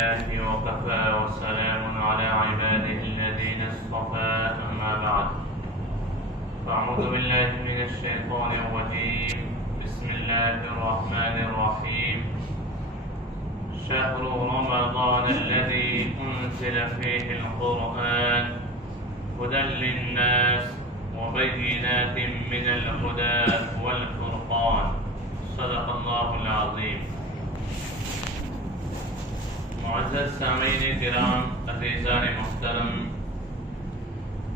لله وكفى وسلام على عباده الذين اصطفى أما بعد فأعوذ بالله من الشيطان الرجيم بسم الله الرحمن الرحيم شهر رمضان الذي أنزل فيه القرآن هدى للناس وبينات من الهدى والفرقان صدق الله العظيم. معزز سامعین کرام، عزیزان محترم،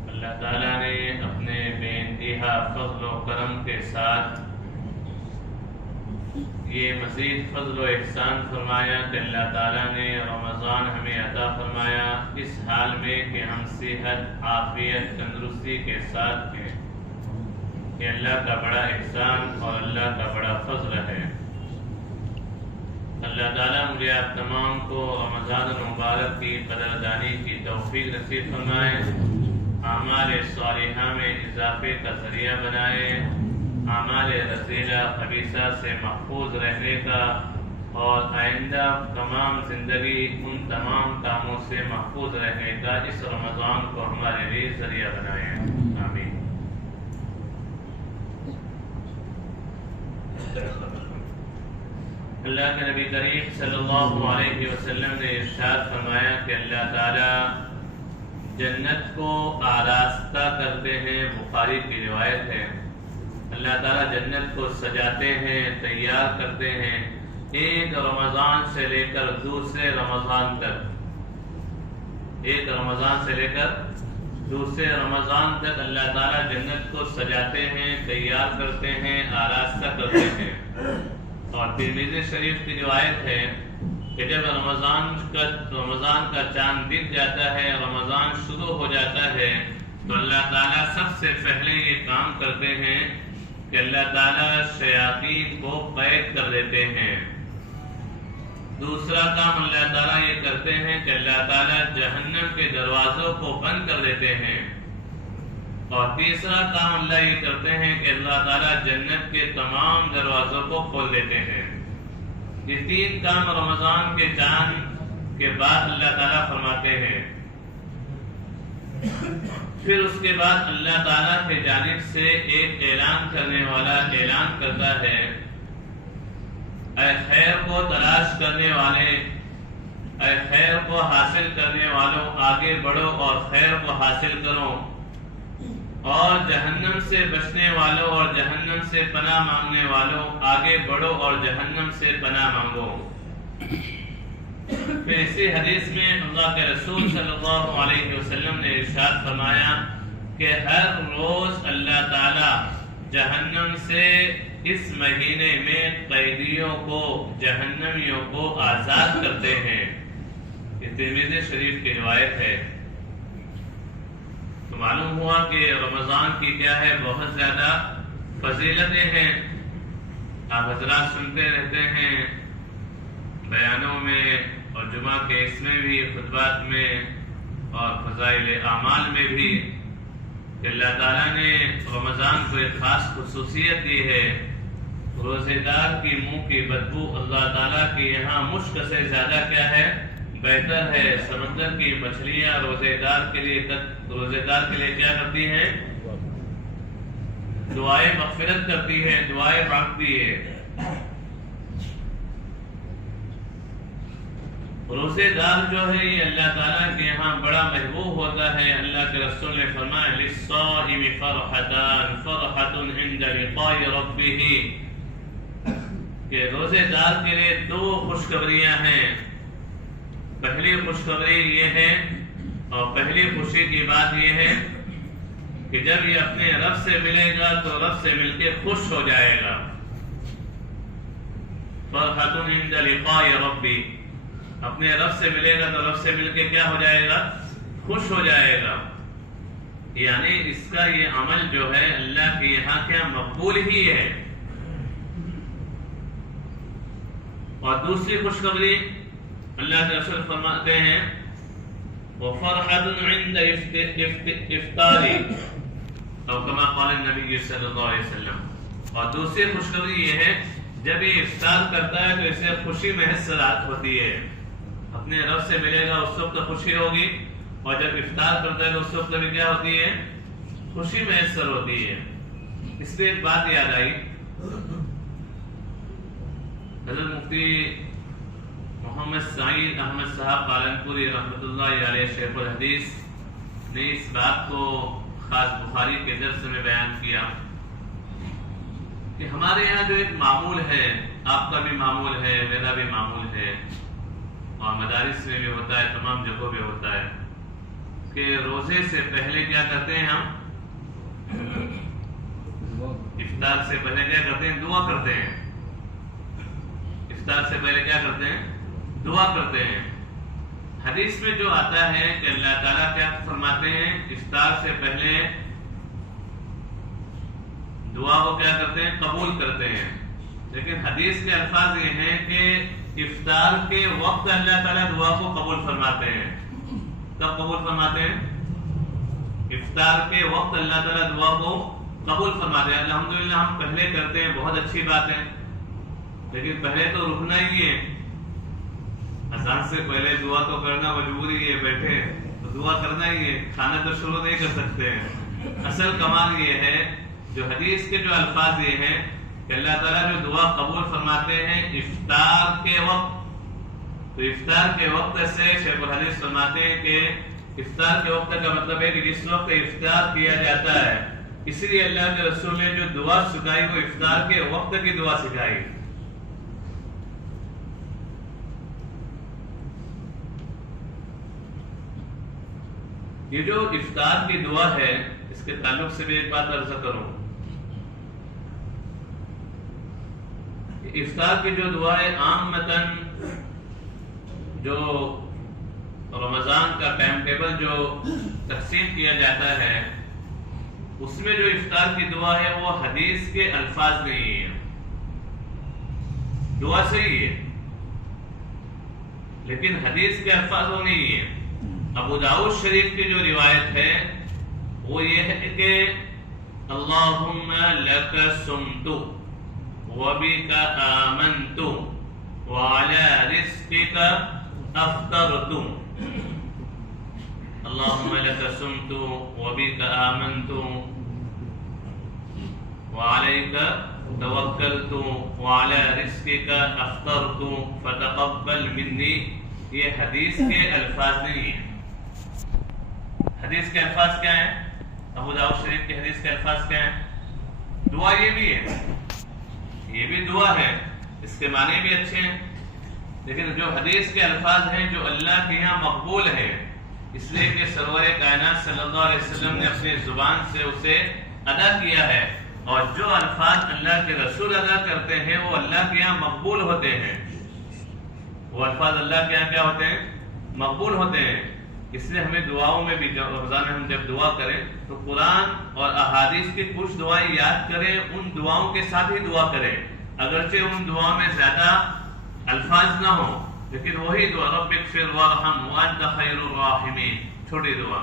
اللہ تعالیٰ نے اپنے بے انتہا فضل و کرم کے ساتھ یہ مزید فضل و احسان فرمایا کہ اللہ تعالیٰ نے رمضان ہمیں عطا فرمایا اس حال میں کہ ہم صحت، عافیت، تندرستی کے ساتھ ہیں. یہ اللہ کا بڑا احسان اور اللہ کا بڑا فضل ہے. اللہ تعالیٰ مجھے آپ تمام کو رمضان المبارک کی قدردانی کی توفیق نصیب فرمائے، اعمال صالحہ میں اضافے کا ذریعہ بنائے، اعمال رذیلہ خبیثہ سے محفوظ رہنے کا اور آئندہ تمام زندگی ان تمام کاموں سے محفوظ رہنے کا اس رمضان کو ہمارے لیے ذریعہ بنائے. آمین. اللہ کے نبی کریم صلی اللہ علیہ وسلم نے ارشاد فرمایا کہ اللہ تعالیٰ جنت کو آراستہ کرتے ہیں. بخاری کی روایت ہے. اللہ تعالیٰ جنت کو سجاتے ہیں، تیار کرتے ہیں. ایک رمضان سے لے کر دوسرے رمضان تک، ایک رمضان سے لے کر دوسرے رمضان تک اللہ تعالیٰ جنت کو سجاتے ہیں، تیار کرتے ہیں، آراستہ کرتے ہیں. اور ترمذی شریف کی روایت ہے کہ جب رمضان کا چاند دکھ جاتا ہے، رمضان شروع ہو جاتا ہے، تو اللہ تعالیٰ سب سے پہلے یہ کام کرتے ہیں کہ اللہ تعالیٰ شیاطین کو قید کر دیتے ہیں. دوسرا کام اللہ تعالیٰ یہ کرتے ہیں کہ اللہ تعالیٰ جہنم کے دروازوں کو بند کر دیتے ہیں. اور تیسرا کام اللہ یہ کرتے ہیں کہ اللہ تعالیٰ جنت کے تمام دروازوں کو کھول دیتے ہیں. یہ تین کام رمضان کے چاند کے بعد اللہ تعالیٰ فرماتے ہیں. پھر اس کے بعد اللہ تعالیٰ کی جانب سے ایک اعلان کرنے والا اعلان کرتا ہے، اے خیر کو تلاش کرنے والے، اے خیر کو حاصل کرنے والوں، آگے بڑھو اور خیر کو حاصل کرو. اور جہنم سے بچنے والوں اور جہنم سے پناہ مانگنے والوں، آگے بڑھو اور جہنم سے پناہ مانگو. پھر اسی حدیث میں اللہ کے رسول صلی اللہ علیہ وسلم نے ارشاد فرمایا کہ ہر روز اللہ تعالی جہنم سے اس مہینے میں قیدیوں کو، جہنمیوں کو آزاد کرتے ہیں. یہ ترمذی شریف کی روایت ہے. تو معلوم ہوا کہ رمضان کی کیا ہے، بہت زیادہ فضیلتیں ہیں. آپ حضرات سنتے رہتے ہیں بیانوں میں اور جمعہ کے اس میں بھی، خطبات میں اور فضائل اعمال میں بھی کہ اللہ تعالیٰ نے رمضان کو ایک خاص خصوصیت دی ہے. روزے دار کی منہ کی بدبو اللہ تعالیٰ کی یہاں مشک سے زیادہ کیا ہے، بہتر ہے. سمندر کی مچھلیاں روزے دار کے لیے کیا کرتی ہیں؟ دعائیں مغفرت کرتی ہے، دعائیں مانگتی ہے. روزے دار جو ہے یہ اللہ تعالیٰ کے یہاں بڑا محبوب ہوتا ہے. اللہ کے رسول نے فرمایا للصائم فرحتان فرحۃ عند لقاء ربہ، کہ روزے دار کے لیے دو خوشخبریاں ہیں. پہلی خوشخبری یہ ہے اور پہلی خوشی کی بات یہ ہے کہ جب یہ اپنے رب سے ملے گا تو رب سے مل کے خوش ہو جائے گا. فرحۃ عند لقاء ربہ، اپنے رب سے ملے گا تو رب سے مل کے کیا ہو جائے گا، خوش ہو جائے گا. یعنی اس کا یہ عمل جو ہے اللہ کے یہاں کیا مقبول ہی ہے. اور دوسری خوشخبری اللہ کے رسول فرماتے ہیں وَفَرْحَةٌ عِنْدَ إِفْطَارِ، اور کما قال النبی صلی اللہ علیہ وسلم. اور دوسری خوشخبری یہ ہے جب یہ افطار کرتا ہے تو اسے خوشی محسوس ہوتی ہے. اپنے رب سے ملے گا اس وقت خوشی ہوگی، اور جب افطار کرتا ہے تو اس وقت بھی کیا ہوتی ہے؟ خوشی میسر ہوتی ہے۔ اس لیے ایک بات یاد آئی، حضرت مفتی محمد سعید احمد صاحب پالنپوری رحمۃ اللہ علیہ شیخ الحدیث نے اس بات کو خاص بخاری کے درس میں بیان کیا کہ ہمارے یہاں جو ایک معمول ہے، آپ کا بھی معمول ہے، میرا بھی معمول ہے، اور مدارس میں بھی ہوتا ہے، تمام جگہوں پہ ہوتا ہے کہ روزے سے پہلے کیا کرتے ہیں؟ ہم افطار سے پہلے کیا کرتے ہیں؟ دعا کرتے ہیں۔ افطار سے پہلے کیا کرتے ہیں؟ دعا کرتے ہیں۔ حدیث میں جو آتا ہے کہ اللہ تعالیٰ کیا فرماتے ہیں؟ افطار سے پہلے دعا کو کیا کرتے ہیں؟ قبول کرتے ہیں۔ لیکن حدیث کے الفاظ یہ ہیں کہ افطار کے وقت اللہ تعالیٰ دعا کو قبول فرماتے ہیں۔ کب قبول فرماتے ہیں؟ افطار کے وقت اللہ تعالیٰ دعا کو قبول فرماتے ہیں۔ الحمدللہ ہم پہلے کرتے ہیں، بہت اچھی بات ہے، لیکن پہلے تو رکنا ہی ہے۔ اذان سے پہلے دعا تو کرنا مجبوری ہے، بیٹھے تو دعا کرنا ہی ہے، کھانا تو شروع نہیں کر سکتے ہیں۔ اصل کمال یہ ہے، جو حدیث کے جو الفاظ یہ ہیں کہ اللہ تعالیٰ جو دعا قبول فرماتے ہیں افطار کے وقت، تو افطار کے وقت سے شیخ الحدیث فرماتے ہیں کہ افطار کے وقت کا مطلب ہے کہ جس وقت افطار کیا جاتا ہے، اس لیے اللہ کے رسول نے جو دعا سکھائی وہ افطار کے وقت کی دعا سکھائی۔ یہ جو افطار کی دعا ہے، اس کے تعلق سے بھی ایک بات عرض کروں۔ افطار کی جو دعا ہے عامتاً جو رمضان کا ٹائم ٹیبل جو تقسیم کیا جاتا ہے، اس میں جو افطار کی دعا ہے وہ حدیث کے الفاظ نہیں ہے، دعا صحیح ہے لیکن حدیث کے الفاظ وہ نہیں ہے۔ ابو داؤد شریف کی جو روایت ہے وہ یہ ہے کہ اللہم لک صمت وبک آمنت وعلی رزقک افطرت، اللہم لک صمت وبک آمنت وعلیک توکلت وعلی رزقک افطرت فتقبل منی۔ یہ حدیث کے الفاظ نہیں ہیں۔ حدیث کے الفاظ کیا ہیں؟ ابو داؤد شریف کے حدیث کے الفاظ کیا ہیں؟ دعا یہ بھی ہے، یہ بھی دعا ہے، اس کے معنی بھی اچھے ہیں، لیکن جو حدیث کے الفاظ ہیں جو اللہ کے یہاں مقبول ہے، اس لیے کہ سرور کائنات صلی اللہ علیہ وسلم نے اپنی زبان سے اسے ادا کیا ہے، اور جو الفاظ اللہ کے رسول ادا کرتے ہیں وہ اللہ کے یہاں مقبول ہوتے ہیں، وہ الفاظ اللہ کے یہاں کیا ہوتے ہیں؟ مقبول ہوتے ہیں۔ اس لیے ہمیں دعاؤں میں بھی رمضان میں ہم جب دعا کریں تو قرآن اور احادیث کی کچھ دعائیں یاد کریں، ان دعاؤں کے ساتھ ہی دعا کریں، اگرچہ ان دعاؤں میں زیادہ الفاظ نہ ہوں، لیکن وہی دعا رب اغفر وارحم وانت خیر الراحمین، چھوٹی دعا،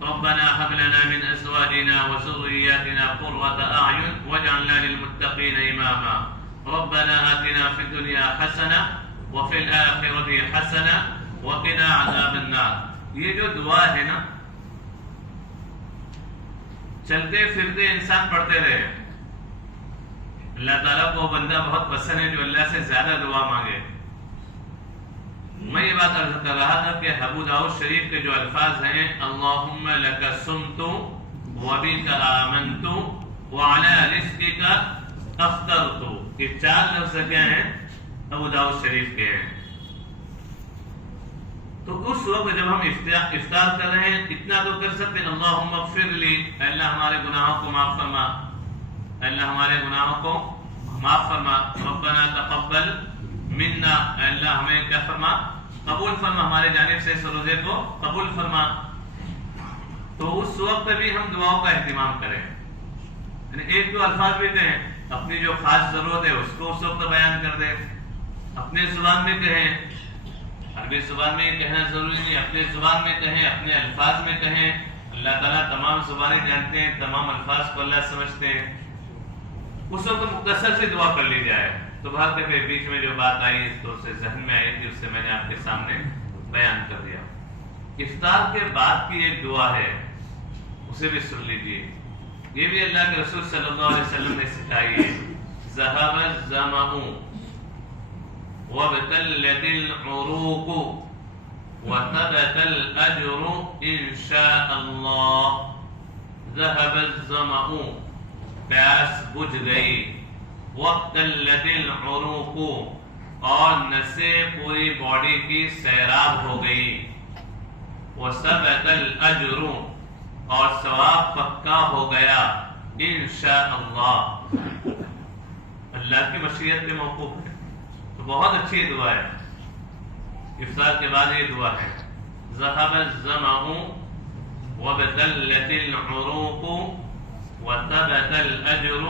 ربنا هب لنا من ازواجنا وذرياتنا قرة اعين واجعلنا للمتقين اماما ربنا آتنا في الدنيا حسنة وفي الآخرة حسنة وقنا عذاب النار۔ یہ جو دعا ہے نا، چلتے پھرتے انسان پڑھتے رہے۔ اللہ تعالیٰ کو بندہ بہت پسند ہے جو اللہ سے زیادہ دعا مانگے۔ میں یہ بات عرض کر رہا تھا کہ ابو داؤد شریف کے جو الفاظ ہیں اللہم لک صمت وبک آمنت وعلی رزقک افطرت، یہ چار لفظ کیا ہیں؟ ابو داؤد شریف کے ہیں۔ تو اس وقت جب ہم افطار کر رہے ہیں اتنا تو کر سکتے ہیں، اللہم اغفر لی، اللہ ہمارے گناہوں کو معاف فرما، اللہ ہمارے گناہوں کو معاف فرما، ربنا تقبل منا، اللہ ہمیں کیا فرما؟ قبول فرما، ہمارے جانب سے اس روزے کو قبول فرما۔ تو اس وقت بھی ہم دعاؤں کا اہتمام کریں، یعنی ایک دو الفاظ بھی کہیں، اپنی جو خاص ضرورت ہے اس کو اس وقت بیان کر دیں، اپنے زبان میں کہیں، عربی زبان میں کہنا ضروری نہیں، اپنے زبان میں کہیں، اپنے الفاظ میں کہیں۔ اللہ تعالیٰ تمام زبانیں جانتے ہیں، تمام الفاظ کو اللہ سمجھتے ہیں۔ اس وقت مختصر سے دعا کر لی جائے۔ تو بات کے بیچ میں جو بات آئی تو اسے ذہن میں آئی تھی، اس سے میں نے آپ کے سامنے بیان کر دیا۔ افطار کے بعد کی ایک دعا ہے، اسے بھی سن لیجیے۔ یہ بھی اللہ کے رسول صلی اللہ علیہ وسلم نے سکھائی ہے۔ ذهب الظمأ وابتلت العروق وثبت الأجر إن شاء الله۔ ذهب الظمأ، پیاس بجھ گئی، وابتلت العروق، اور نسیں پوری باڈی کی سیراب ہو گئی، وثبت الأجر، اور ثواب پکا ہو گیا، انشاءاللہ، اللہ کی مشیت پہ موقوف ہے۔ تو بہت اچھی دعا ہے، افطار کے بعد یہ دعا ہے، ذهب الظمأ وابتلت العروق وثبت الأجر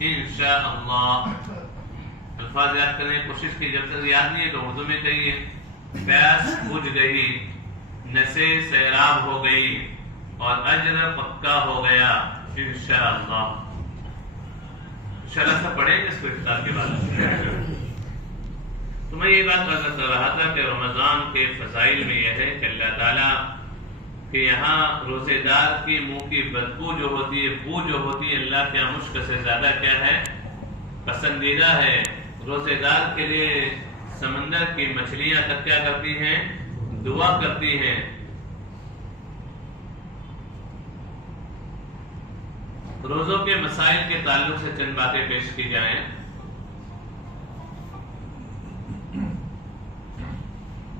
انشاءاللہ۔ الفاظ یاد کرنے کی کوشش کی، جب تک یاد نہیں ہے تو اردو میں کہیے۔ پیاس بجھ گئی، نسیں سیراب ہو گئی، اور اجر پکا ہو گیا، انشاءاللہ۔ انشاءاللہ سے پڑھیں گے اس کو افطار کے بعد۔ تو میں یہ بات کر رہا تھا کہ رمضان کے فضائل میں یہ ہے کہ اللہ تعالیٰ کہ یہاں روزے دار کی منہ کی بدبو جو ہوتی ہے، بو جو ہوتی ہے، اللہ کے مشق سے زیادہ کیا ہے؟ پسندیدہ ہے۔ روزے دار کے لیے سمندر کی مچھلیاں تک کیا کرتی ہیں؟ دعا کرتی ہیں۔ روزوں کے مسائل کے تعلق سے چند باتیں پیش کی جائیں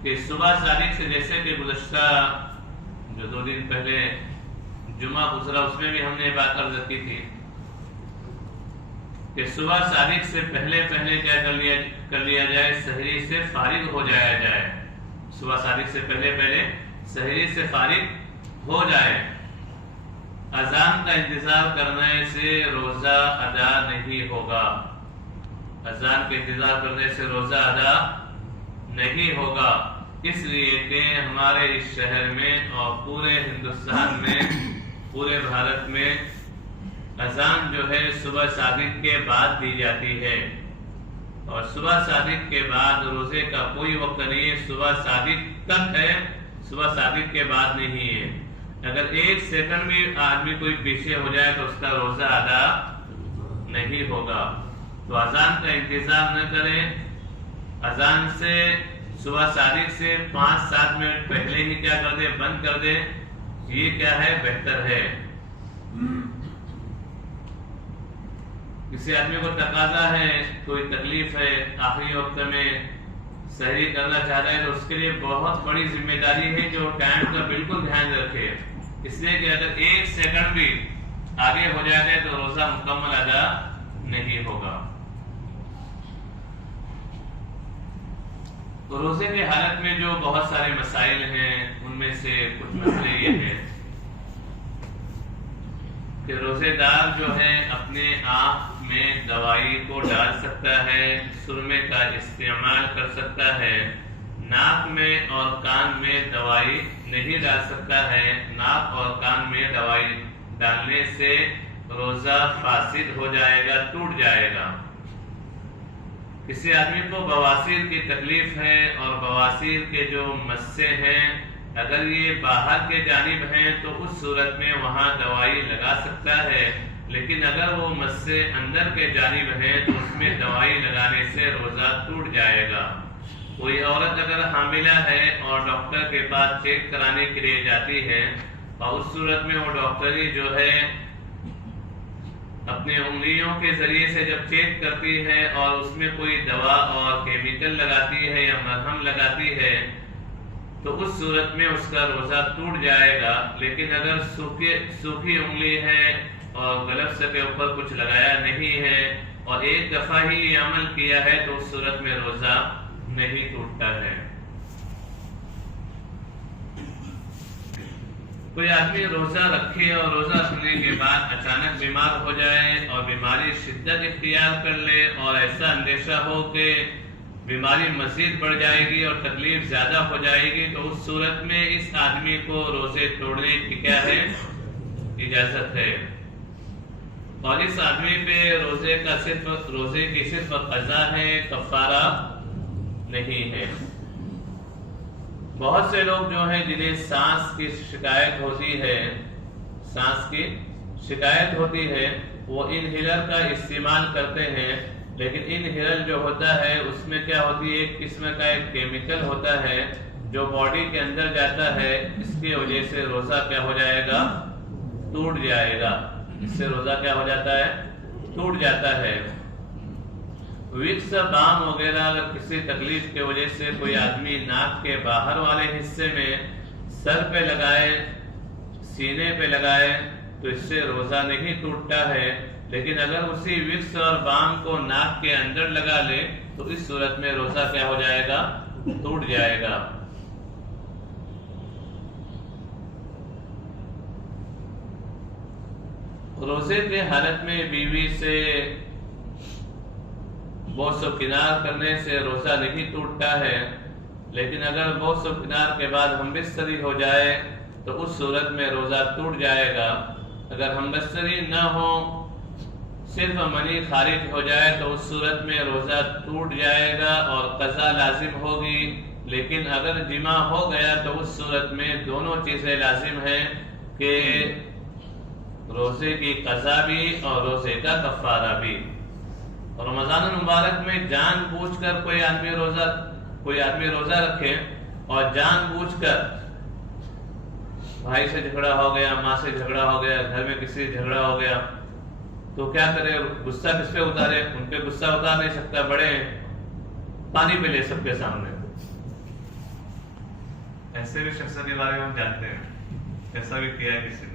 کہ صبح صادق سے، جیسے کہ گزشتہ جو 2 دن پہلے جمعہ گزرا اس میں بھی ہم نے بات عرض کی تھی کہ صبح صادق سے پہلے کیا کر لیا جائے؟ سحری سے فارغ ہو جایا جائے۔ صبح صادق سے پہلے سحری سے فارغ ہو جائے۔ اذان کا انتظار کرنے سے روزہ ادا نہیں ہوگا، اذان کا انتظار کرنے سے روزہ ادا نہیں ہوگا، اس لیے کہ ہمارے اس شہر میں اور پورے ہندوستان میں، پورے بھارت میں اذان جو ہے صبح صادق کے بعد دی جاتی ہے، اور صبح صادق کے بعد روزے کا کوئی وقت نہیں ہے۔ صبح صادق تک ہے، صبح صادق کے بعد نہیں ہے۔ اگر 1 سیکنڈ بھی آدمی کوئی پیچھے ہو جائے تو اس کا روزہ ادا نہیں ہوگا۔ تو اذان کا انتظار نہ کریں، اذان سے صبح صادق سے 5-7 منٹ پہلے ہی کیا کر دے؟ بند کر دے، یہ کیا ہے؟ بہتر ہے۔ کسی آدمی کو تقاضا ہے، کوئی تکلیف ہے، آخری وقت میں سحری کرنا چاہتا ہے، تو اس کے لیے بہت بڑی ذمہ داری ہے کہ وہ ٹائم کا بالکل دھیان رکھے، اس لیے کہ اگر 1 سیکنڈ بھی آگے ہو جاتا ہے تو روزہ مکمل ادا نہیں ہوگا۔ تو روزے کی حالت میں جو بہت سارے مسائل ہیں، ان میں سے کچھ مسئلے یہ ہیں کہ روزے دار جو ہے اپنے آنکھ میں دوائی کو ڈال سکتا ہے، سرمے کا استعمال کر سکتا ہے، ناک میں اور کان میں دوائی نہیں ڈال سکتا ہے۔ ناک اور کان میں دوائی ڈالنے سے روزہ فاسد ہو جائے گا، ٹوٹ جائے گا۔ کسی آدمی کو بواسیر کی تکلیف ہے اور بواسیر کے جو مسے ہیں، اگر یہ باہر کے جانب ہیں تو اس صورت میں وہاں دوائی لگا سکتا ہے، لیکن اگر وہ مسے اندر کے جانب ہیں تو اس میں دوائی لگانے سے روزہ ٹوٹ جائے گا۔ کوئی عورت اگر حاملہ ہے اور ڈاکٹر کے پاس چیک کرانے کے لیے جاتی ہے، اور اس صورت میں وہ ڈاکٹری جو ہے اپنے انگلیوں کے ذریعے سے جب چیک کرتی ہے اور اس میں کوئی دوا اور کیمیکل لگاتی ہے یا مرہم لگاتی ہے، تو اس صورت میں اس کا روزہ ٹوٹ جائے گا۔ لیکن اگر سوکھی انگلی ہے اور گلفس کے اوپر کچھ لگایا نہیں ہے اور 1 دفعہ ہی یہ عمل کیا ہے تو اس صورت میں روزہ نہیں ٹوٹتا ہے۔ کوئی آدمی روزہ رکھے اور روزہ رکھنے کے بعد اچانک بیمار ہو جائے اور بیماری شدت اختیار کر لے اور ایسا اندیشہ ہو کہ بیماری مزید بڑھ جائے گی اور تکلیف زیادہ ہو جائے گی، تو اس صورت میں اس آدمی کو روزے توڑنے کی کیا ہے؟ اجازت ہے۔ اور اس آدمی پہ روزے کی صرف قضا ہے، کفارہ نہیں ہے۔ بہت سے لوگ جو ہیں جنہیں سانس کی شکایت ہوتی ہے وہ انہیلر کا استعمال کرتے ہیں، لیکن انہیلر جو ہوتا ہے اس میں کیا ہوتی ہے، ایک قسم کا ایک کیمیکل ہوتا ہے جو باڈی کے اندر جاتا ہے، اس کی وجہ سے روزہ کیا ہو جائے گا، ٹوٹ جائے گا۔ اس سے روزہ کیا ہو جاتا ہے، ٹوٹ جاتا ہے۔ وکس بام وغیرہ اگر کسی تکلیف کی وجہ سے کوئی آدمی ناک کے باہر والے حصے میں سر پہ لگائے، سینے پہ لگائے تو اس سے روزہ نہیں ٹوٹتا ہے، لیکن اگر اسی وکس اور بام کو ناک کے اندر لگا لے تو اس صورت میں روزہ کیا ہو جائے گا، ٹوٹ جائے گا۔ روزے کے حالت میں بیوی سے بوس و کنار کرنے سے روزہ نہیں ٹوٹتا ہے، لیکن اگر بوس و کنار کے بعد ہم بستری ہو جائے تو اس صورت میں روزہ ٹوٹ جائے گا۔ اگر ہم بستری نہ ہو، صرف منی خارج ہو جائے تو اس صورت میں روزہ ٹوٹ جائے گا اور قضا لازم ہوگی، لیکن اگر جمع ہو گیا تو اس صورت میں دونوں چیزیں لازم ہیں کہ روزے کی قضا بھی اور روزے کا کفارہ بھی۔ اور رمضان المبارک میں جان بوجھ کر کوئی آدمی روزہ رکھے اور جان بوجھ کر بھائی سے جھگڑا ہو گیا، ماں سے جھگڑا ہو گیا، گھر میں کسی سے جھگڑا ہو گیا تو کیا کرے، غصہ کس پہ اتارے؟ ان پہ غصہ اتار نہیں سکتا، بڑے پانی پہ لے سب کے سامنے۔ ایسے بھی شخص کے بارے میں ہم جانتے ہیں، ایسا بھی کیا ہے کسی نے۔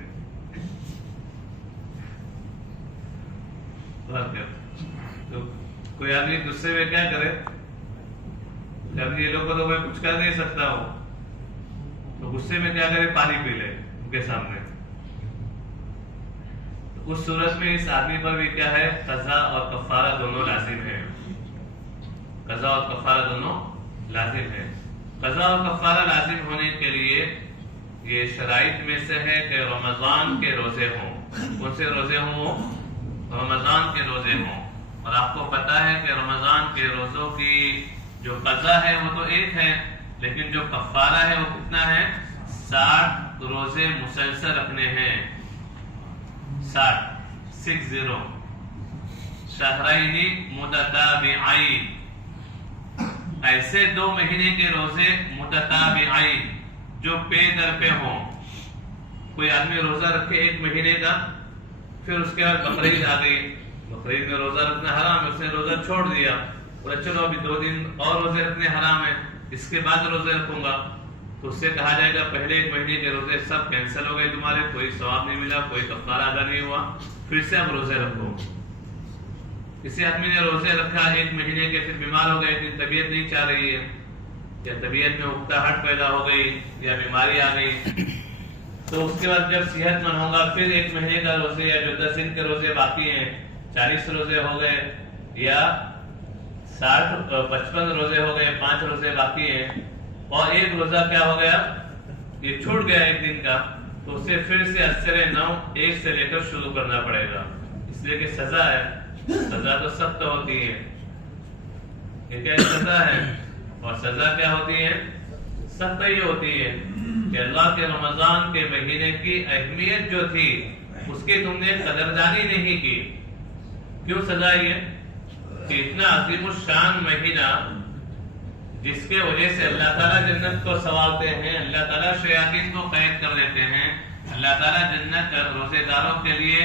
تو کوئی آدمی غصے میں کیا کرے، جب یہ لوگ تو میں کچھ کر نہیں سکتا ہوں تو غصے میں کیا کرے، پانی پی لے ان کے سامنے۔ اس صورت میں اس آدمی پر بھی کیا ہے، قضا اور کفارہ دونوں لازم ہے۔ قضا اور کفارہ دونوں لازم ہے۔ قضا اور کفارہ لازم ہونے کے لیے یہ شرائط میں سے ہے کہ رمضان کے روزے ہوں۔ کون سے روزے ہوں؟ رمضان کے روزے ہوں۔ اور آپ کو پتا ہے کہ رمضان کے روزوں کی جو قضا ہے وہ تو ایک ہے، لیکن جو کفارہ ہے وہ کتنا ہے، 60 روزے مسلسل رکھنے ہیں۔ 60 شہرین متتابعین، ایسے 2 مہینے کے روزے متتابعین جو پے در پہ ہوں۔ کوئی آدمی روزہ رکھے 1 مہینے کا، پھر اس کے بعد بقرعید آ گئی، بقرعید میں روزہ رکھنا حرام ہے، اس نے روزہ چھوڑ دیا، اور چلو ابھی 2 دن اور روزے رکھنے حرام ہے، اس کے بعد روزے رکھوں گا، تو اس سے کہا جائے گا پہلے 1 مہینے کے روزے سب کینسل ہو گئے تمہارے، کوئی ثواب نہیں ملا، کوئی کفارہ ادا نہیں ہوا، پھر سے اب روزے رکھو۔ کسی آدمی نے روزے رکھا 1 مہینے کے، پھر بیمار ہو گئے، اتنی طبیعت نہیں چاہ رہی ہے، یا طبیعت میں اکتاہٹ پیدا ہو گئی یا بیماری آ گئی، تو اس کے بعد جب صحت مند ہوگا پھر 1 مہینے کا روزے، یا جو 10 دن کے روزے باقی ہیں، 40 روزے ہو گئے یا 55 روزے ہو گئے، 5 روزے باقی ہیں، اور 1 روزہ کیا ہو گیا، یہ چھوٹ گیا 1 دن کا، تو اسے پھر سے 1 سے لے کر شروع کرنا پڑے گا، اس لیے کہ سزا ہے، سزا تو سخت ہوتی ہے، یہ کیا سزا ہے، اور سزا کیا ہوتی ہے، سخت ہی ہوتی ہے کہ اللہ کے رمضان کے مہینے کی اہمیت جو تھی اس کی تم نے قدردانی نہیں کی۔ کیوں سزا یہ کہ اتنا عظیم الشان مہینہ جس کے وجہ سے اللہ تعالیٰ جنت کو سنوارتے ہیں، اللہ تعالیٰ شیاطین کو قید کر دیتے ہیں، اللہ تعالیٰ جنت روزے داروں کے لیے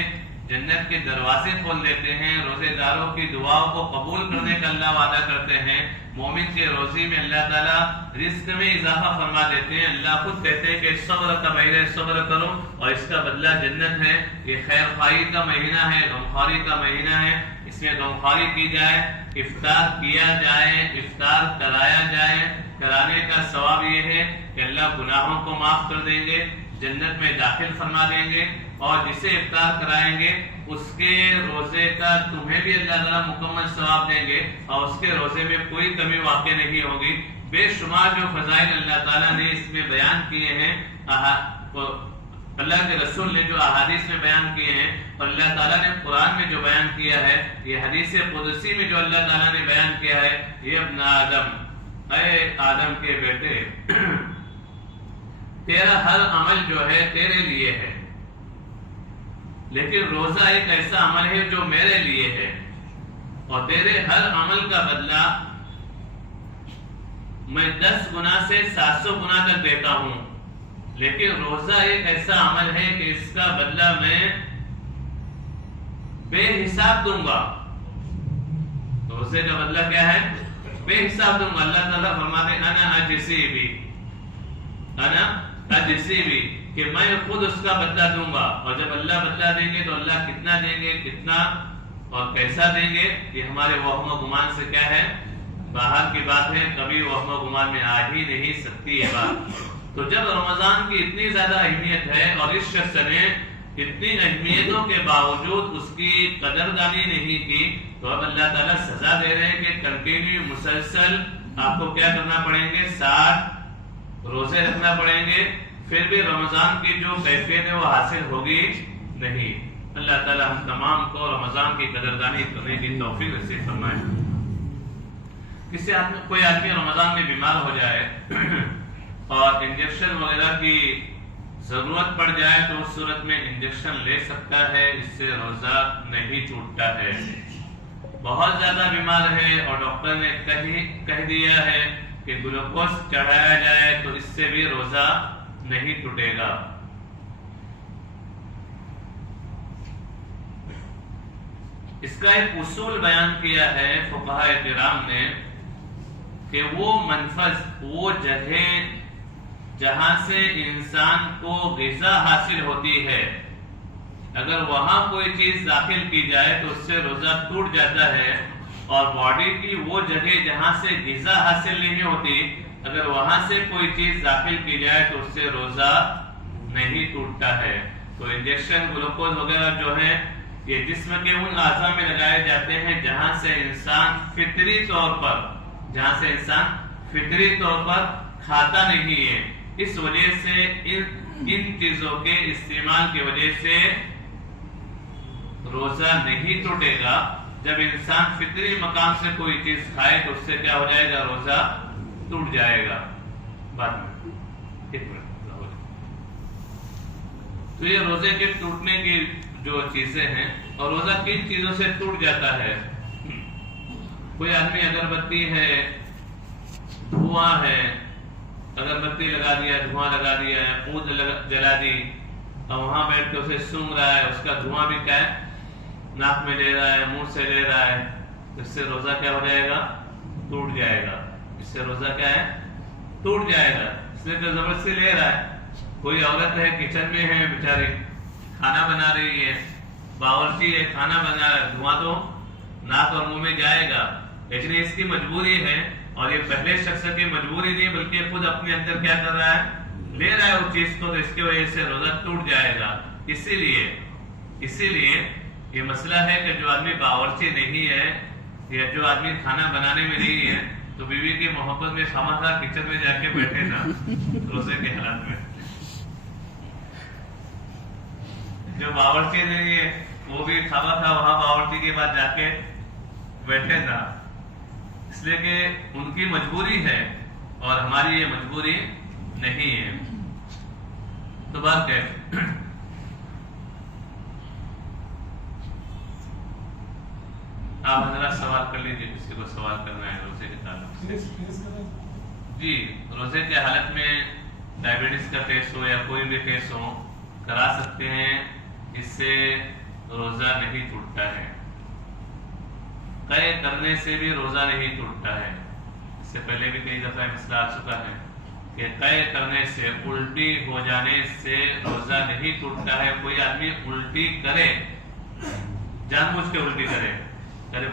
جنت کے دروازے کھول دیتے ہیں، روزے داروں کی دعاؤں کو قبول کرنے کا اللہ وعدہ کرتے ہیں، مومن کے روزی میں اللہ تعالیٰ رزق میں اضافہ فرما دیتے ہیں، اللہ خود کہتے ہیں کہ صبر کا مہینہ صبر کرو اور اس کا بدلہ جنت ہے۔ یہ خیر خواہی کا مہینہ ہے، غمخواری کا مہینہ ہے، اس میں غمخواری کی جائے، افطار کیا جائے، افطار کرایا جائے، کرانے کا ثواب یہ ہے کہ اللہ گناہوں کو معاف کر دیں گے، جنت میں داخل فرما دیں گے، اور جسے افطار کرائیں گے اس کے روزے کا تمہیں بھی اللہ تعالیٰ مکمل ثواب دیں گے، اور اس کے روزے میں کوئی کمی واقع نہیں ہوگی۔ بے شمار جو فضائل اللہ تعالیٰ نے اس میں بیان کیے ہیں، اللہ کے رسول نے جو احادیث میں بیان کیے ہیں اور اللہ تعالیٰ نے قرآن میں جو بیان کیا ہے، یہ حدیث قدسی میں جو اللہ تعالیٰ نے بیان کیا ہے، یہ ابن آدم، اے آدم کے بیٹے، تیرا ہر عمل جو ہے تیرے لیے ہے، لیکن روزہ ایک ایسا عمل ہے جو میرے لیے ہے، اور تیرے ہر عمل کا بدلہ میں 10 گنا سے 700 گنا تک دیتا ہوں، لیکن روزہ ایک ایسا عمل ہے کہ اس کا بدلہ میں بے حساب دوں گا۔ روزے کا بدلہ کیا ہے؟ بے حساب دوں گا۔ اللہ تعالیٰ فرماتے ہیں انا اجزی بھی، انا اجزی بھی، کہ میں خود اس کا بدلہ دوں گا۔ اور جب اللہ بدلہ دیں گے تو اللہ کتنا دیں گے، کتنا اور کیسا دیں گے، یہ ہمارے وہم و گمان سے کیا ہے؟ باہر کی بات ہے، کبھی وہم و گمان میں آ ہی نہیں سکتی ہے بات۔ تو جب رمضان کی اتنی زیادہ اہمیت ہے اور اس شخص نے اتنی اہمیتوں کے باوجود اس کی قدردانی نہیں کی، تو اب اللہ تعالیٰ سزا دے رہے ہیں کہ کنٹینیو مسلسل آپ کو کیا کرنا پڑیں گے؟ 60 روزے رکھنا پڑیں گے، پھر بھی رمضان کی جو کیفیت ہے وہ حاصل ہوگی نہیں۔ اللہ تعالیٰ ہم تمام کو رمضان کی قدردانی کرنے کی توفیق نصیب فرمائے۔ کوئی آدمی رمضان میں بیمار ہو جائے اور انجیکشن وغیرہ کی ضرورت پڑ جائے تو اس صورت میں انجیکشن لے سکتا ہے، اس سے روزہ نہیں ٹوٹتا ہے۔ بہت زیادہ بیمار ہے اور ڈاکٹر نے کہہ دیا ہے کہ گلوکوز چڑھایا جائے تو اس سے بھی روزہ نہیں ٹوٹے گا۔ اس کا ایک اصول بیان کیا ہے فقہاء کرام نے کہ وہ منفذ، وہ جگہ جہاں سے انسان کو غذا حاصل ہوتی ہے، اگر وہاں کوئی چیز داخل کی جائے تو اس سے روزہ ٹوٹ جاتا ہے، اور باڈی کی وہ جگہ جہاں سے غذا حاصل نہیں ہوتی، اگر وہاں سے کوئی چیز داخل کی جائے تو اس سے روزہ نہیں ٹوٹتا ہے۔ تو انجیکشن، گلوکوز وغیرہ جو ہے یہ جسم کے ان اعضاء میں لگائے جاتے ہیں جہاں سے انسان فطری طور پر کھاتا نہیں ہے۔ اس وجہ سے ان چیزوں کے استعمال کی وجہ سے روزہ نہیں ٹوٹے گا۔ جب انسان فطری مقام سے کوئی چیز کھائے تو اس سے کیا ہو جائے گا؟ روزہ ٹوٹ جائے گا۔ بعد میں ایک منٹ، تو یہ روزے کے ٹوٹنے کی جو چیزیں ہیں، اور روزہ کن چیزوں سے ٹوٹ جاتا ہے؟ کوئی آدمی اگربتی ہے، دھواں ہے، اگربتی لگا دیا، دھواں لگا دیا ہے، اود جلا دی، اور وہاں بیٹھ کے اسے سونگ رہا ہے، اس کا دھواں بھی کیا ہے؟ ناک میں لے رہا ہے، منہ سے لے رہا ہے، اس سے روزہ کیا ہو جائے گا؟ ٹوٹ جائے گا۔ اس سے روزہ کیا ہے؟ ٹوٹ جائے گا، اس لیے کہ زبردستی لے رہا ہے۔ کوئی عورت ہے کچن میں ہے بیچاری، کھانا بنا رہی ہے، باورچی ہے کھانا بنا رہا ہے، دھواں تو ناک اور منہ میں جائے گا، لیکن اس کی مجبوری ہے، اور یہ پہلے شخص کی مجبوری نہیں بلکہ خود اپنے اندر کیا کر رہا ہے؟ لے رہا ہے اس چیز کو، تو اس کی وجہ سے روزہ ٹوٹ جائے گا۔ اسی لیے یہ مسئلہ ہے کہ جو آدمی باورچی نہیں ہے یا جو آدمی کھانا بنانے میں نہیں ہے تو بیوی کی محبت میں خامخواہ کچن میں جا کے بیٹھے نا روزے کے حالات میں۔ جو باورچی نہیں ہے وہ بھی خامخواہ وہاں باورچی کے بعد جا کے بیٹھے نا، اس لیے کہ ان کی مجبوری ہے اور ہماری یہ مجبوری نہیں ہے۔ تو بات کیا آپ حضرات سوال کر لیجیے، کسی کو سوال کرنا ہے روزے کے تعلق سے۔ جی، روزے کے حالت میں ڈائبٹیز کا ٹیسٹ ہو یا کوئی بھی ٹیسٹ ہو کرا سکتے ہیں، اس سے روزہ نہیں ٹوٹتا ہے۔ قے کرنے سے بھی روزہ نہیں ٹوٹتا ہے۔ اس سے پہلے بھی کئی دفعہ مسئلہ آ چکا ہے کہ قے کرنے سے، الٹی ہو جانے سے روزہ نہیں ٹوٹتا ہے۔ کوئی آدمی الٹی کرے، جان بوجھ کے الٹی کرے،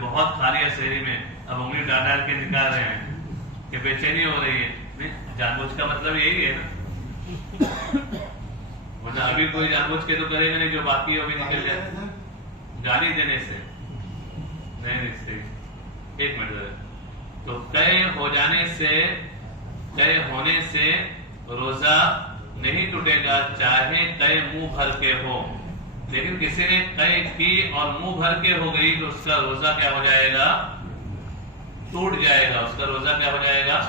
بہت کھا لیا شہری میں، اب انگلی ڈال کے نکال رہے ہیں کہ بے چینی ہو رہی ہے، جان بوجھ کا مطلب یہی ہے نا، ورنہ ابھی کوئی جان بوجھ کے تو کرے گا نہیں، جو باقی ابھی نکل جائے گالی دینے سے نہیں۔ ایک منٹ، تو قے ہونے سے روزہ نہیں ٹوٹے گا چاہے قے منہ بھر کے ہو. لیکن کسی نے قے کی اور منہ بھر کے ہو گئی تو اس کا روزہ کیا ہو جائے گا؟ ٹوٹ جائے گا. اس کا روزہ کیا ہو جائے گا؟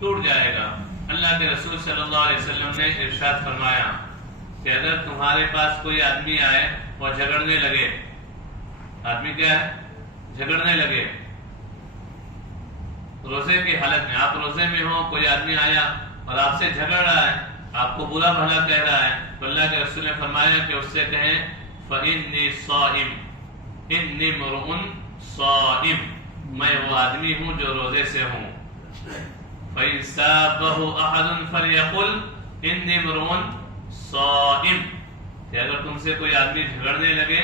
ٹوٹ جائے گا. اللہ کے رسول صلی اللہ علیہ وسلم نے ارشاد فرمایا کہ اگر تمہارے پاس کوئی آدمی آئے اور جھگڑنے لگے، آدمی کیا ہے؟ جھگڑنے لگے روزے کی حالت میں، آپ روزے میں ہو، کوئی آدمی آیا اور آپ سے جھگڑ رہا ہے، آپ کو برا بھلا کہہ رہا ہے، تو اللہ کے رسول نے فرمایا کہ اس سے کہیں فَإِنِّي صَائِمٌ إِنِّي امْرُؤٌ صَائِمٌ، میں وہ آدمی ہوں جو روزے سے ہوں. فَإِن سَابَهُ أَحَدٌ فَلْيَقُلْ إِنِّي امْرُؤٌ صَائِمٌ، کہ اگر تم سے کوئی آدمی جھگڑنے لگے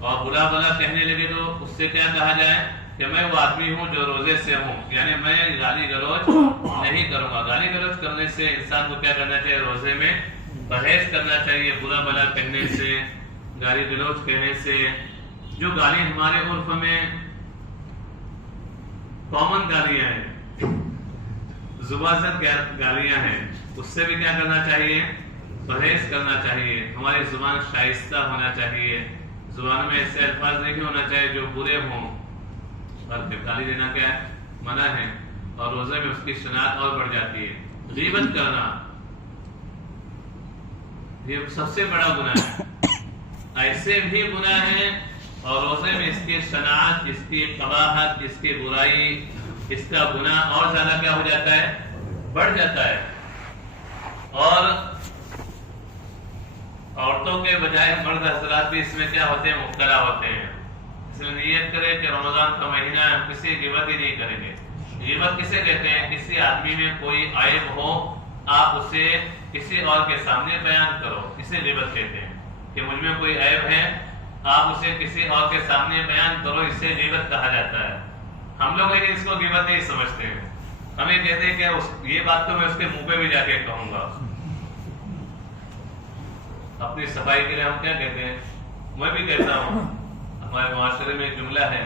اور برا بھلا کہنے لگے تو اس سے کیا کہا جائے کہ میں وہ آدمی ہوں جو روزے سے ہوں. یعنی میں گالی گلوچ نہیں کروں گا. گالی گلوچ کرنے سے انسان کو کیا کرنا چاہیے؟ روزے میں پرہیز کرنا چاہیے. برا بھلا کہنے سے، گالی گلوچ کہنے سے، جو گالی ہمارے عرف میں کامن گالیاں ہیں، زبان گالیاں ہیں، اس سے بھی کیا کرنا چاہیے؟ پرہیز کرنا چاہیے. ہماری زبان شائستہ ہونا چاہیے. زبان میں ایسے الفاظ نہیں ہونا چاہیے جو برے ہوں. اور گالی دینا کیا ہے؟ منع ہے. اور روزے میں اس کی شناخت اور بڑھ جاتی ہے. غیبت کرنا یہ سب سے بڑا گناہ ہے. ایسے بھی گناہ ہے اور روزے میں اس کی شناخت، اس کی قباحت، اس کی برائی، اس کا گناہ اور زیادہ کیا ہو جاتا ہے؟ بڑھ جاتا ہے. اور عورتوں کے بجائے مرد حضرات بھی اس میں کیا ہوتے ہیں؟ مبتلا ہوتے ہیں. اس لیے نیت کرے کہ رمضان کا مہینہ ہے، ہم کسی غیبت ہی نہیں کریں گے. غیبت کسے کہتے ہیں؟ کسی آدمی میں کوئی عیب ہو، آپ اسے کسی اور کے سامنے بیان کرو، اسے غیبت کہتے ہیں. کہ مجھ میں کوئی عیب ہے، آپ اسے کسی اور کے سامنے بیان کرو، اسے غیبت کہا جاتا ہے. ہم لوگ لیکن اس کو غیبت نہیں سمجھتے ہیں. ہم یہ کہتے ہیں کہ یہ بات تو میں اس کے منہ پہ بھی جا کے کہوں گا. اپنی صفائی کے لیے ہم کیا کہتے ہیں؟ میں بھی کہتا ہوں، ہمارے معاشرے میں ایک جملہ ہے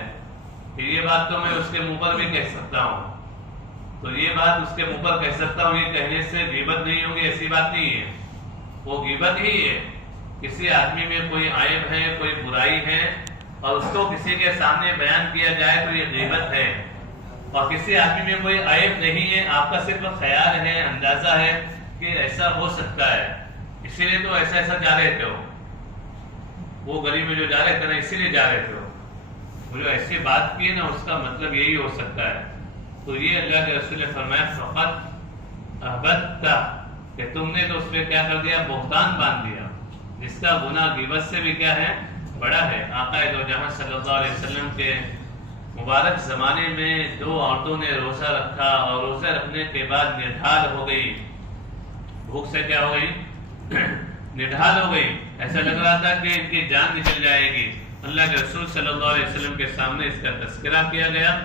کہ یہ بات تو میں اس کے منہ پر بھی کہہ سکتا ہوں. تو یہ بات اس کے منہ پر کہہ سکتا ہوں، یہ کہنے سے غیبت نہیں ہوگی، ایسی بات نہیں ہے. وہ غیبت ہی ہے. کسی آدمی میں کوئی عیب ہے، کوئی برائی ہے اور اس کو کسی کے سامنے بیان کیا جائے تو یہ غیبت ہے. اور کسی آدمی میں کوئی عیب نہیں ہے، آپ کا صرف خیال ہے، اندازہ ہے کہ ایسا ہو سکتا ہے، اسی لیے تو ایسا جا رہے تھے. وہ گلی میں جو جا رہے تھے نا، اسی لیے جا رہے تھے. وہ جو ایسی بات کی ہے نا، اس کا مطلب یہی ہو سکتا ہے. تو یہ اللہ کے رسول نے فرمایا فقط احبطتا، کہ تم نے تو اس پہ کیا کر دیا؟ بہتان باندھ دیا. جس کا گناہ غیبت سے بھی کیا ہے؟ بڑا ہے. آقا دو جہاں صلی اللہ علیہ وسلم کے مبارک زمانے میں 2 عورتوں نے روزہ رکھا اور روزہ رکھنے کے بعد نڈھال ہو گئی. بھوک سے کیا ہو گئی؟ نڈھال ہو گئی. ایسا لگ رہا تھا کہ ان کی جان نکل جائے گی. اللہ کے رسول صلی اللہ علیہ وسلم کے سامنے اس کا تذکرہ کیا گیا.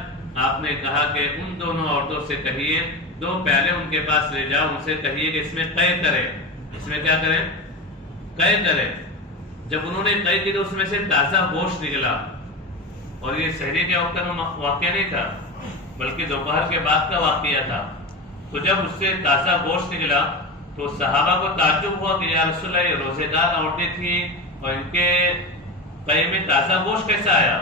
آپ نے کہا کہ ان دونوں عورتوں سے کہیے، 2 پہلے ان کے پاس لے جاؤ، ان سے کہیے کہ اس میں قے کرے. اس میں کیا کرے؟ قے کرے. جب انہوں نے قے کی تو اس میں سے تازہ گوشت نکلا. اور یہ سحری کے وقت کا واقعہ نہیں تھا، بلکہ دوپہر کے بعد کا واقعہ تھا. تو جب اس سے تازہ گوشت نکلا تو صحابہ کو تعجب ہوا کہ یا رسول اللہ، یہ روزے دار عورتیں تھیں اور ان کے قے میں تازہ گوشت کیسا آیا؟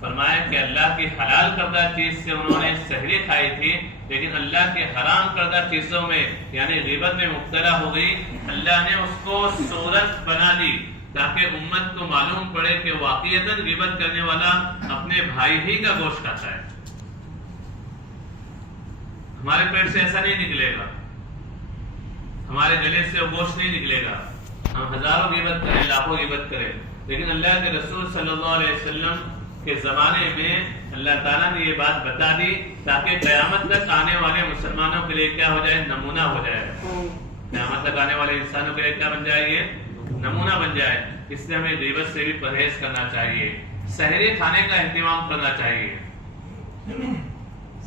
فرمایا کہ اللہ کی حلال کردہ چیز سے انہوں نے سحری کھائی تھی، لیکن اللہ کی حرام کردہ چیزوں میں یعنی غیبت میں مبتلا ہو گئی. اللہ نے اس کو صورت بنا دی تاکہ امت کو معلوم پڑے کہ واقعتاً غیبت کرنے والا اپنے بھائی ہی کا گوشت کھاتا ہے. ہمارے پیٹ سے ایسا نہیں نکلے گا، ہمارے گلے سے وہ گوشت نہیں نکلے گا. ہم ہزاروں غیبت کریں، لاکھوں غیبت کریں، لیکن اللہ کے رسول صلی اللہ علیہ وسلم کے زمانے میں اللہ تعالیٰ نے یہ بات بتا دی تاکہ قیامت تک آنے والے مسلمانوں کے لیے کیا ہو جائے؟ نمونہ ہو جائے. قیامت تک آنے والے انسانوں کے لیے کیا بن جائے؟ یہ نمونہ بن جائے. اس لیے ہمیں غیبت سے بھی پرہیز کرنا چاہیے. سحری کھانے کا اہتمام کرنا چاہیے.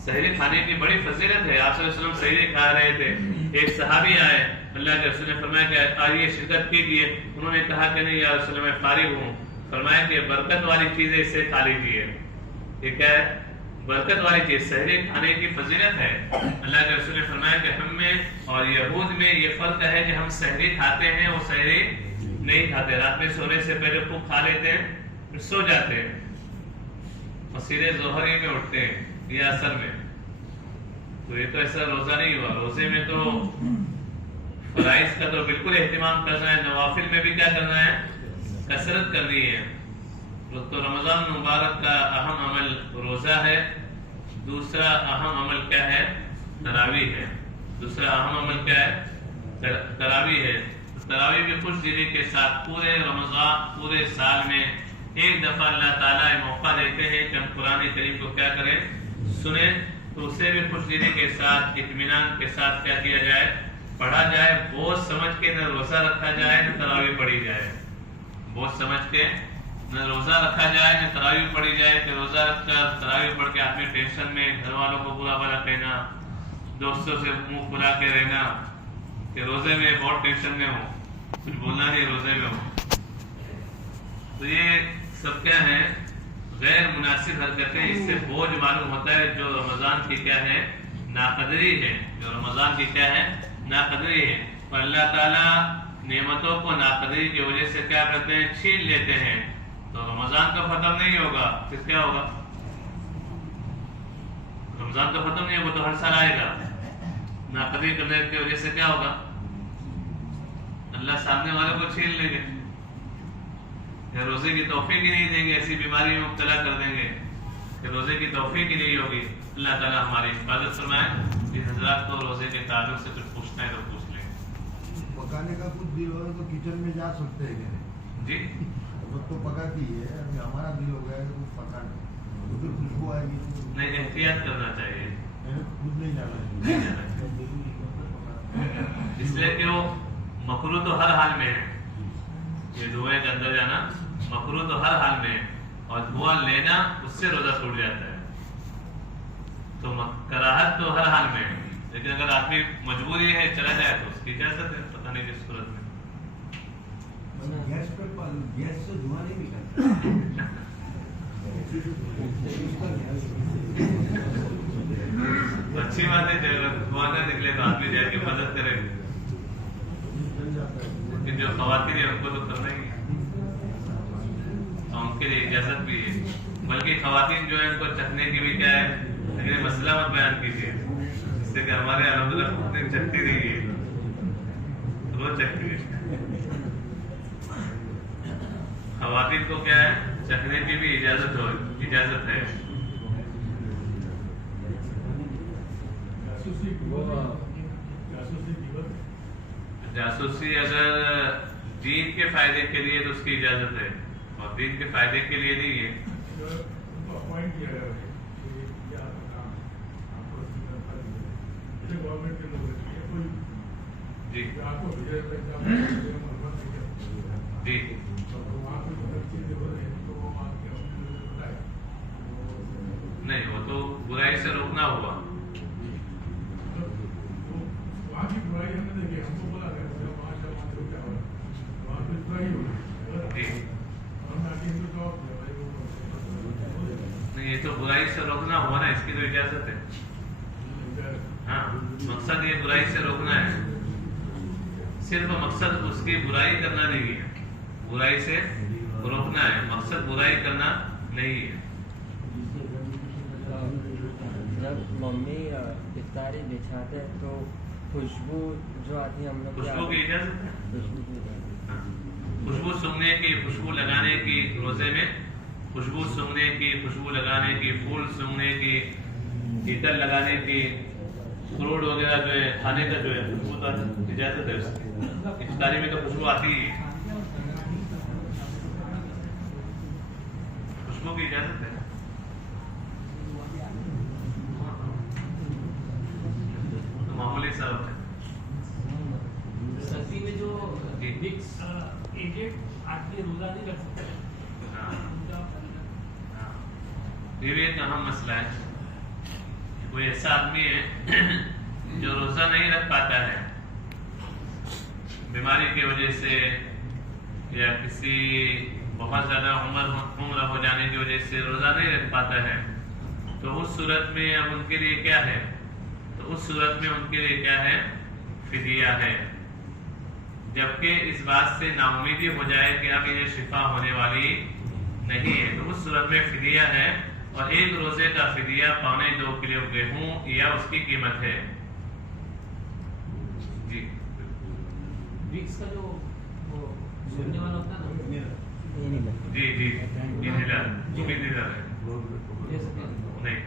سحری کھانے کی بڑی فضیلت ہے. آپ صلی اللہ علیہ وسلم سحری کھا رہے تھے، ایک صحابی آئے، اللہ کے رسول نے فرمایا کہ آئیے شرکت کیجیے. انہوں نے کہا کہ نہیں یا رسول اللہ، میں فارغ ہوں. فرمایا کہ برکت والی چیزیں اس سے کھا لیجیے. یہ کیا ہے؟ برکت والی چیز سحری کھانے کی فضیلت ہے. اللہ کے رسول نے فرمایا کہ ہم میں اور یہود میں یہ فرق ہے کہ ہم سحری کھاتے ہیں، وہ سحری نہیں کھاتے. رات میں سونے سے پہلے خوب کھا لیتے ہیں، سو جاتے ہیں اور سیدھے ظہر میں اٹھتے ہیں یا عصر میں. تو یہ تو ایسا روزہ نہیں ہوا. روزے میں تو فرائض کا تو بالکل اہتمام کرنا ہے، نوافل میں بھی کیا کرنا ہے، کثرت کرنی ہے. تو رمضان مبارک کا اہم عمل روزہ ہے. دوسرا اہم عمل کیا ہے، تراویح ہے. دوسرا اہم عمل کیا ہے، تراویح ہے. تراویح بھی خوش دلی کے ساتھ پورے رمضان پورے سال میں ایک دفعہ اللہ تعالیٰ موقع دیتے ہیں کہ ہم قرآن کریم کو کیا کریں، سنیں. تو اسے بھی خوش دلی کے ساتھ اطمینان کے ساتھ کیا کیا جائے، پڑھا جائے. بوجھ سمجھ کے نہ روزہ رکھا جائے نہ تراویح پڑھی جائے. بوجھ سمجھ کے نہ روزہ رکھا جائے نہ تراویح پڑھی جائے. کہ روزہ رکھ کر تراویح پڑھ کے آدمی ٹینشن میں، گھر والوں کو برا بھلا کہنا، دوستوں سے منہ کھلا کے رہنا کہ روزے میں بہت ٹینشن میں ہوں، کچھ بولنا نہیں روزے میں ہوں. تو یہ سب کیا ہے، غیر مناسب حرکتیں. اس سے بوجھ معلوم ہوتا ہے جو رمضان کی کیا ہے، ناقدری ہے. جو رمضان کی کیا ہے، ناقدری ہے. اور اللہ تعالیٰ نعمتوں کو ناقدری کی وجہ سے کیا کرتے ہیں، چھین لیتے ہیں. تو رمضان تو ختم نہیں ہوگا، پھر کیا ہوگا، رمضان تو ختم نہیں ہوگا تو ہر سال آئے گا. ناقدری کرنے کی وجہ سے کیا ہوگا، اللہ سامنے والے کو چھین لیں گے، روزے کی توفیق ہی نہیں دیں گے. ایسی بیماری میں مبتلا کر دیں گے کہ روزے کی توفیق ہی نہیں ہوگی. اللہ تعالیٰ ہماری حفاظت فرمائے. جن حضرات کو روزے کے تعلق سے کچھ پوچھنا ہے تو پوچھ لیں. پکانے کا کچھ دل ہو تو کچن میں جا سکتے ہیں کیا؟ جی وہ تو پکاتی ہے، ہمارا دل ہو گیا ہے کچھ پکانا تو پھر خوشبو آئے گی. نہیں، احتیاط کرنا چاہیے، خود نہیں جانا اس لیے کہ وہ مکروہ تو ہر حال میں ہے. یہ دھوئے کے اندر جانا مکروہ تو ہر حال میں ہے، اور دھواں لینا اس سے روزہ ٹوٹ جاتا ہے. تو کراہت تو ہر حال میں ہے، لیکن اگر آدمی مجبوری ہے چلا جائے تو اس کی اجازت ہے، پتہ نہیں کس صورت میں. گیس سے دھواں نہیں نکلتا. اچھی بات ہے، جب دھواں نہ نکلے تو آدمی جا کے مدد کرے. لیکن جو خواتین ہیں ان کو تو کرنا ہی ہے، اور ان کے لیے اجازت بھی ہے. بلکہ خواتین جو ہے ان کو چکھنے کی بھی کیا ہے، لیکن مسئلہ مت بیان کیجیے، اس سے کہ ہمارے الحمدللہ خواتین چکھتی نہیں ہے، وہ چکھتی ہے. خواتین کو کیا ہے، چکھنے کی بھی اجازت ہے. جاسوسی اگر دین کے فائدے کے لیے تو اس کی اجازت ہے، اور دین کے فائدے کے لیے نہیں ہے. جی جی نہیں، وہ تو برائی سے روکنا ہوا. نہیں، یہ تو برائی سے روکنا ہوا نا، اس کی تو اجازت ہے. ہاں، مقصد یہ برائی سے روکنا ہے، صرف مقصد اس کی برائی کرنا نہیں ہے، برائی سے روکنا ہے، مقصد برائی کرنا نہیں ہے. جب ممی افطاری بچھاتے ہیں تو خوشبو جو آتی ہے ہم لوگ خوشبو کی اجازت ہے، خوشبو سونگنے کی، خوشبو لگانے کی. روزے میں خوشبو سونگنے کی، خوشبو لگانے کی، پھول سونگنے کی، عطر لگانے کی، فروٹ وغیرہ جو ہے کھانے کا جو ہے خوشبو تو اجازت ہے. اس کی افطاری میں تو خوشبو آتی ہی ہے، خوشبو کی اجازت ہے. معمولی سا ہوتا ہے. سردی میں جو وکس ایجنٹ آدمی روزہ نہیں رکھ سکتا. یہ بھی ایک اہم مسئلہ ہے. کوئی ایسا آدمی ہے جو روزہ نہیں رکھ پاتا ہے بیماری کی وجہ سے، یا کسی بہت زیادہ عمر ہو جانے کی وجہ سے روزہ نہیں رکھ پاتا ہے، تو اس صورت میں اب ان کے لیے کیا ہے؟ تو اس صورت میں ان کے لیے کیا ہے؟ فدیہ ہے. جبکہ اس بات سے نا امیدی ہو جائے کہ اب انہیں شفا ہونے والی نہیں ہے تو اس صورت میں فدیہ ہے. اور ایک روزے کا فدیہ 2.25 کلو گیہوں یا اس کی قیمت ہے. جی وکس کا جو وہ سننے والا ہوتا ہے نا، جی جی انہیلر وہ بھی دیتا ہے لے سکتے ہیں. نہیں